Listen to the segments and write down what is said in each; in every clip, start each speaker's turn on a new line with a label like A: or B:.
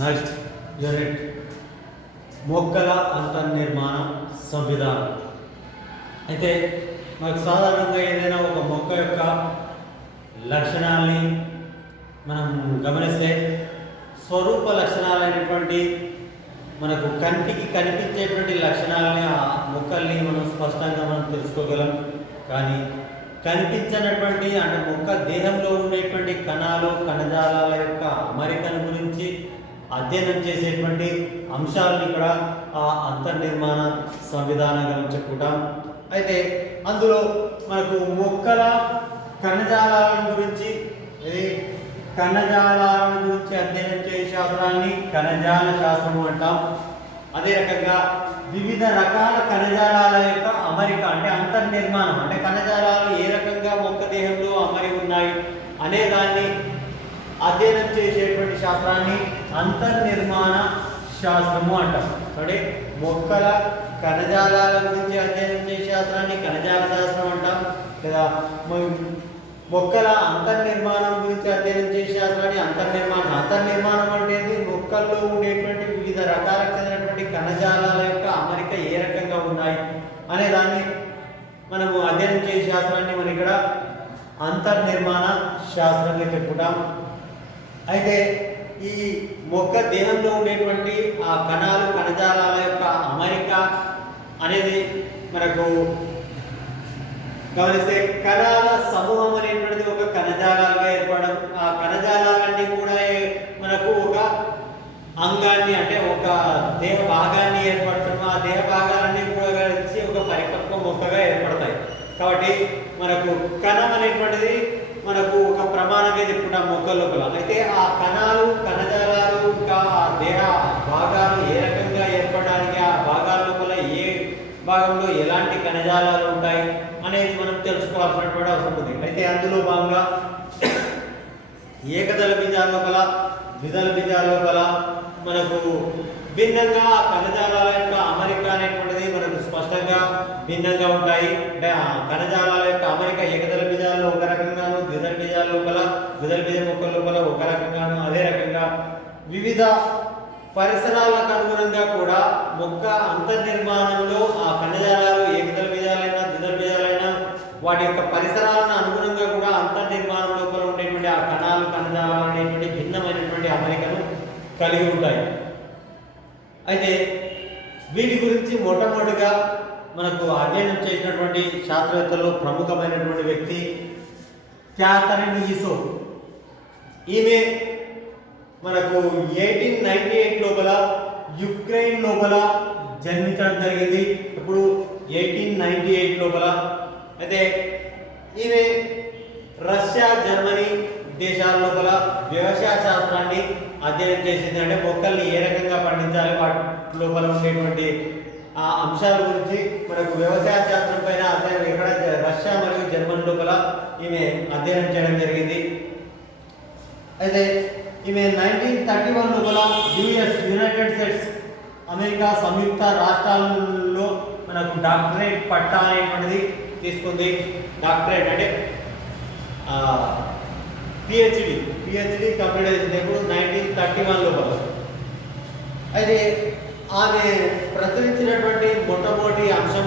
A: Next unit మొక్కల అంతర్నిర్మాణ సంవిధానం. అయితే మనకు సాధారణంగా ఏదైనా ఒక మొక్క యొక్క లక్షణాలని మనం గమనిస్తే స్వరూప లక్షణాలైనటువంటి మనకు కంటికి కనిపించేటువంటి లక్షణాలని ఆ మొక్కల్ని మనం స్పష్టంగా మనం తెలుసుకోగలం. కానీ కనిపించినటువంటి అంటే మొక్క దేహంలో ఉండేటువంటి కణాలు కణజాలాల యొక్క అమరికను గురించి అధ్యయనం చేసేటువంటి అంశాలను ఇక్కడ ఆ అంతర్నిర్మాణ సంవిధానంగా చెప్పుకుంటాం అయితే అందులో మనకు మొక్కల కణజాలాల గురించి ఇది కణజాలాల గురించి అధ్యయనం చేసే శాస్త్రాన్ని కణజాల శాస్త్రము అంటాం. అదే రకంగా వివిధ రకాల కణజాలాల యొక్క అమరిక అంటే అంతర్నిర్మాణం అంటే కణజాలాలు ఏ రకంగా మొక్క దేహంలో అమరి ఉన్నాయి అనే దాన్ని అధ్యయనం చేసేటువంటి శాస్త్రాన్ని అంతర్నిర్మాణ శాస్త్రము అంటాం. అంటే మొక్కల కణజాలాల గురించి అధ్యయనం చేసే శాస్త్రాన్ని కణజాల శాస్త్రం అంటాం లేదా మొక్కల అంతర్నిర్మాణం గురించి అధ్యయనం చేసే శాస్త్రాన్ని అంతర్నిర్మాణం అంతర్నిర్మాణం అంటే మొక్కల్లో ఉండేటువంటి వివిధ రకాలకు చెందినటువంటి కణజాలాల యొక్క అమరిక ఏ రకంగా ఉన్నాయి అనే దాన్ని మనము అధ్యయనం చేసే శాస్త్రాన్ని మనం ఇక్కడ అంతర్నిర్మాణ శాస్త్రంగా చెప్పుకుంటాం. అయితే ఈ మొక్క దేహంలో ఉండేటువంటి ఆ కణాలు కణజాలాల యొక్క అమరిక అనేది మనకు గమనిస్తే కణాల సమూహం అనేటువంటిది ఒక కణజాలాలుగా ఏర్పడడం ఆ కణజాలాలన్నీ కూడా మనకు ఒక అంగాన్ని అంటే ఒక దేహ భాగాన్ని ఏర్పడటం ఆ దేహ భాగాలన్నీ కూడా కలిసి ఒక పరిపక్వ మొక్కగా ఏర్పడతాయి. కాబట్టి మనకు కణం అనేటువంటిది మనకు ప్రమాణంగా చెప్పుకుంటాం మొక్క లోపల. అయితే ఆ కణాలు కణజాలాలు ఇంకా ఆ దేహ భాగాలు ఏ రకంగా ఏర్పడడానికి ఆ భాగాల లోపల ఏ భాగంలో ఎలాంటి కణజాలాలు ఉంటాయి అనేది మనం తెలుసుకోవాల్సినటువంటి అవసరం ఉంది. అయితే అందులో భాగంగా ఏకదళ బీజాల లోపల ద్విదళ బీజాల లోపల మనకు భిన్నంగా ఆ కణజాలాల యొక్క అమరిక అనేటువంటిది మనకు స్పష్టంగా భిన్నంగా ఉంటాయి. అంటే ఆ కణజాలాల యొక్క అమరిక ఏకదల బీజాల్లో ఒక రకంగాను ద్విదల బీజాల లోపల ద్విదల బీజ మొక్కల లోపల ఒక రకంగాను అదే రకంగా వివిధ పరిసరాలకు అనుగుణంగా కూడా మొక్క అంతర్నిర్మాణంలో ఆ కణజాలాలు ఏకదల బీజాలైనా ద్విదల బీజాలైనా వాటి యొక్క పరిసరాలను అనుగుణంగా కూడా అంతర్నిర్మాణం లోపల ఉండేటువంటి ఆ కణాలు కణజాలాలు అనేటువంటి భిన్నమైనటువంటి అమరికను కలిగి ఉంటాయి. అయితే వీటి గురించి మొట్టమొదటిగా మనకు అధ్యయనం చేసినటువంటి శాస్త్రవేత్తల్లో ప్రముఖమైనటువంటి వ్యక్తి క్యాథరిన్ ఈసో. ఈమె మనకు ఎయిటీన్ నైన్టీ ఎయిట్ లోపల యుక్రెయిన్ లోపల జన్మించడం జరిగింది. ఇప్పుడు ఎయిటీన్ నైన్టీ ఎయిట్ లోపల. అయితే ఈమె రష్యా జర్మనీ దేశాల లోపల వ్యవసాయ శాస్త్రాన్ని అధ్యయనం చేసింది. అంటే మొక్కల్ని ఏ రకంగా పండించాలి? వాటి లోపల ఉండేటువంటి ఆ అంశాల గురించి మనకు వ్యవసాయ శాస్త్రం పైన అధ్యయనం ఇక్కడ రష్యా మరియు జర్మన్ లోపల ఈమె అధ్యయనం చేయడం జరిగింది. అయితే ఈమె నైన్టీన్ థర్టీ వన్ లోపల యుఎస్ యునైటెడ్ స్టేట్స్ అమెరికా సంయుక్త రాష్ట్రాల్లో మనకు డాక్టరేట్ పట్టా అనేటువంటిది తీసుకుంది. డాక్టరేట్ అంటే పిహెచ్డి పిహెచ్డి కంప్లీట్ అయింది ఎప్పుడు నైన్టీన్ థర్టీ వన్ లోపల. అయితే ఆమె ప్రచురించినటువంటి మొట్టమొదటి అంశం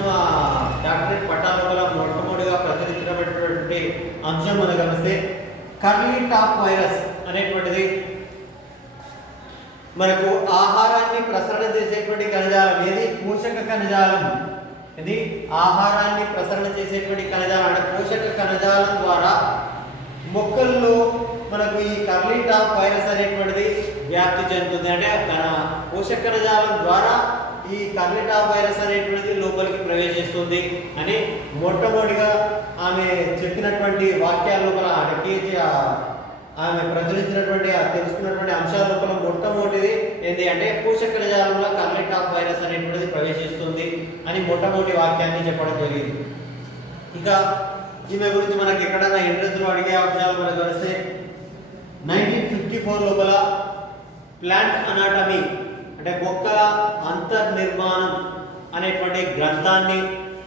A: డాక్టరేట్ పట్టాల లోపల మొట్టమొదటిగా ప్రచురించినటువంటి అంశం మనం గమనిస్తే కర్లీ టాప్ వైరస్ అనేటువంటిది మనకు ఆహారాన్ని ప్రసరణ చేసేటువంటి కణజాలం ఏది? పోషక కణజాలం. ఇది ఆహారాన్ని ప్రసరణ చేసేటువంటి కణజాలం. అంటే పోషక కణజాలం ద్వారా మొక్కల్లో మనకు ఈ కర్లీ టాప్ వైరస్ అనేటువంటిది వ్యాప్తి చెందుతుంది. అంటే తన పోషక జాలం ద్వారా ఈ కర్లిటా వైరస్ అనేటువంటిది లోపలికి ప్రవేశిస్తుంది అని మొట్టమొదటిగా ఆమె చెప్పినటువంటి వాక్యాల లోపల అంటే ఆమె ప్రచురించినటువంటి తెలుసుకున్నటువంటి అంశాల లోపల మొట్టమొదటిది ఏంటి అంటే పోషక జాలంలో కర్లిటా వైరస్ అనేటువంటిది ప్రవేశిస్తుంది అని మొట్టమొదటి వాక్యాన్ని చెప్పడం జరిగింది. ఇక ఈమె గురించి మనకి ఎక్కడైనా ఇంట్రెస్ట్లో అడిగే అంశాలు మనకు వస్తే నైన్టీన్ ఫిఫ్టీ ఫోర్ లోపల ప్లాంట్ అనాటమీ అంటే మొక్కల అంతర్నిర్మాణం అనేటువంటి గ్రంథాన్ని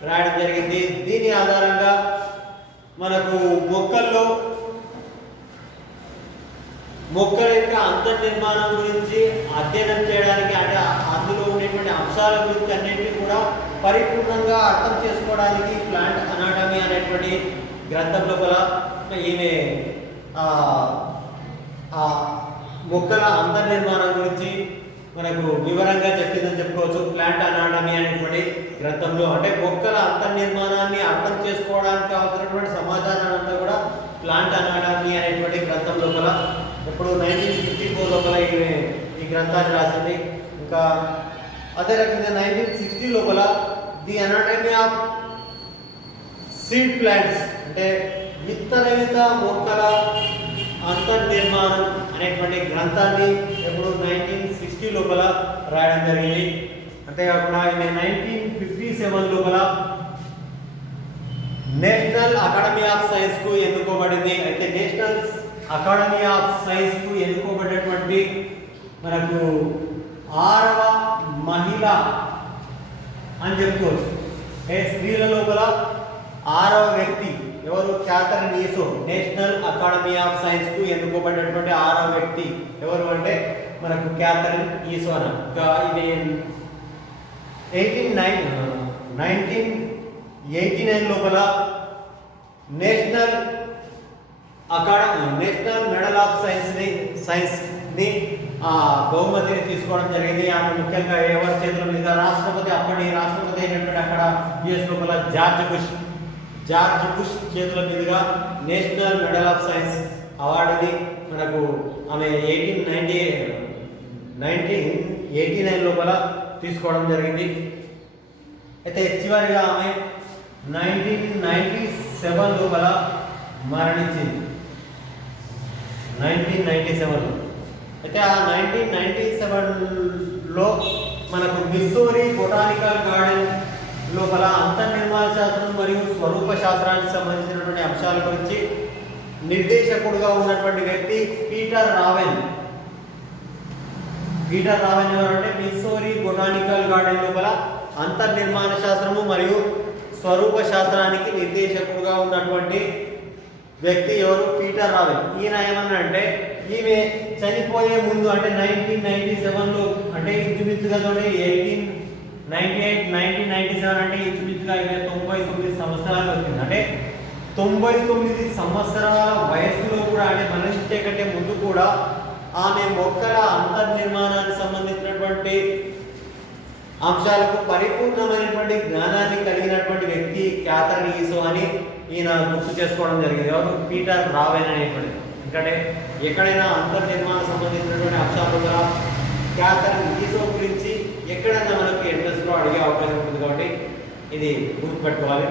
A: రాయడం జరిగింది. దీని ఆధారంగా మనకు మొక్కల్లో మొక్కల యొక్క అంతర్నిర్మాణం గురించి అధ్యయనం చేయడానికి అంటే అందులో ఉండేటువంటి అంశాల గురించి అన్నింటినీ కూడా పరిపూర్ణంగా అర్థం చేసుకోవడానికి ప్లాంట్ అనాటమీ అనేటువంటి గ్రంథం లోపల ఈమె మొక్కల అంతర్నిర్మాణం గురించి మనకు వివరంగా చెప్పిందని చెప్పుకోవచ్చు. ప్లాంట్ అనాటమీ అనేటువంటి గ్రంథంలో అంటే మొక్కల అంతర్నిర్మాణాన్ని అర్థం చేసుకోవడానికి కావాల్సినటువంటి సమాచారాన్ని అంతా కూడా ప్లాంట్ అనాటమీ అనేటువంటి గ్రంథం లోపల ఇప్పుడు నైన్టీన్ ఫిఫ్టీ ఫోర్ లోపల ఈ గ్రంథాన్ని రాసింది. ఇంకా అదే రకంగా నైన్టీన్ సిక్స్టీ లోపల the anatomy of seed plants అంటే విత్తరహిత మొక్కల అంతర్నిర్మాణం అనేటువంటి గ్రంథాన్ని ఎప్పుడు నైన్టీన్ సిక్స్టీ లోపల రాయడం జరిగింది. అంతేకాకుండా ఈమె నైన్టీన్ ఫిఫ్టీ సెవెన్ లోపల నేషనల్ అకాడమీ ఆఫ్ సైన్స్కు ఎన్నుకోబడింది. అయితే నేషనల్ అకాడమీ ఆఫ్ సైన్స్కు ఎన్నుకోబడినటువంటి మనకు ఆరవ మహిళ అని చెప్పుకోవచ్చు. స్త్రీల లోపల ఆరవ వ్యక్తి ఎవరు Katherine Esau national academy of సైన్స్కు ఎన్నుకోబడినటువంటి ఆరవ వ్యక్తి ఎవరు అంటే మనకు క్యాథరిన్ ఈసో అన్న ఇది eighteen nine nineteen eighty nine లోపల national academy national medal of సైన్స్ని సైన్స్ని ఆ బహుమతిని తీసుకోవడం జరిగింది. ఆమె ముఖ్యంగా ఎవరి చేతుల మీద రాష్ట్రపతి అప్పటి రాష్ట్రపతి అయినటువంటి అక్కడ యుఎస్ లోపల జార్జ్ బుష్ జార్జ్ బుష్ చేతుల మీదుగా నేషనల్ మెడల్ ఆఫ్ సైన్స్ అవార్డుని మనకు ఆమె eighteen ninety nineteen eighty nine లోపల తీసుకోవడం జరిగింది. అయితే చివరిగా ఆమె నైన్టీన్ నైన్టీ సెవెన్ లోపల మరణించింది. నైన్టీన్ నైన్టీ సెవెన్లో అయితే ఆ నైన్టీన్ నైన్టీ సెవెన్లో మనకు మిస్సోరీ బొటానికల్ గార్డెన్ లోపల అంతర్నిర్మాణ శాస్త్రం మరియు స్వరూప శాస్త్రానికి సంబంధించినటువంటి అంశాల గురించి నిర్దేశకుడుగా ఉన్నటువంటి వ్యక్తి పీటర్ రావెన్. పీటర్ రావెన్ ఎవరంటే మిస్సోరీ బొటానికల్ గార్డెన్ లోపల అంతర్నిర్మాణ శాస్త్రము మరియు స్వరూప శాస్త్రానికి నిర్దేశకుడుగా ఉన్నటువంటి వ్యక్తి ఎవరు? Peter Raven. ఈయన ఏమన్నాడంటే ఈమె చనిపోయే ముందు అంటే నైన్టీన్ నైన్టీ సెవెన్లో అంటే ఇంచుమించుగా eighteen ninety eight nineteen ninety seven అంటే ఇంచుమించుగా ఇరవై తొంభై తొమ్మిది సంవత్సరాలు వచ్చింది. అంటే తొంభై తొమ్మిది సంవత్సరాల వయస్సులో కూడా అంటే మరణించే కంటే ముందు కూడా ఆమె మొక్కల అంతర్నిర్మాణానికి సంబంధించినటువంటి అంశాలకు పరిపూర్ణమైనటువంటి జ్ఞానాన్ని కలిగినటువంటి వ్యక్తి క్యాథరిన్ ఈసో అని ఈయన గుర్తు చేసుకోవడం జరిగింది. ఎవరు? పీటర్ రావెన్ అనేటువంటి ఎందుకంటే ఎక్కడైనా అంతర్నిర్మాణ సంబంధించినటువంటి అంశాలు కూడా క్యాథరిన్ ఈసో గురించి ఎక్కడైనా మనకు అడిగే అవకాశం ఉంటుంది కాబట్టి ఇది గుర్తుపెట్టుకోవాలి.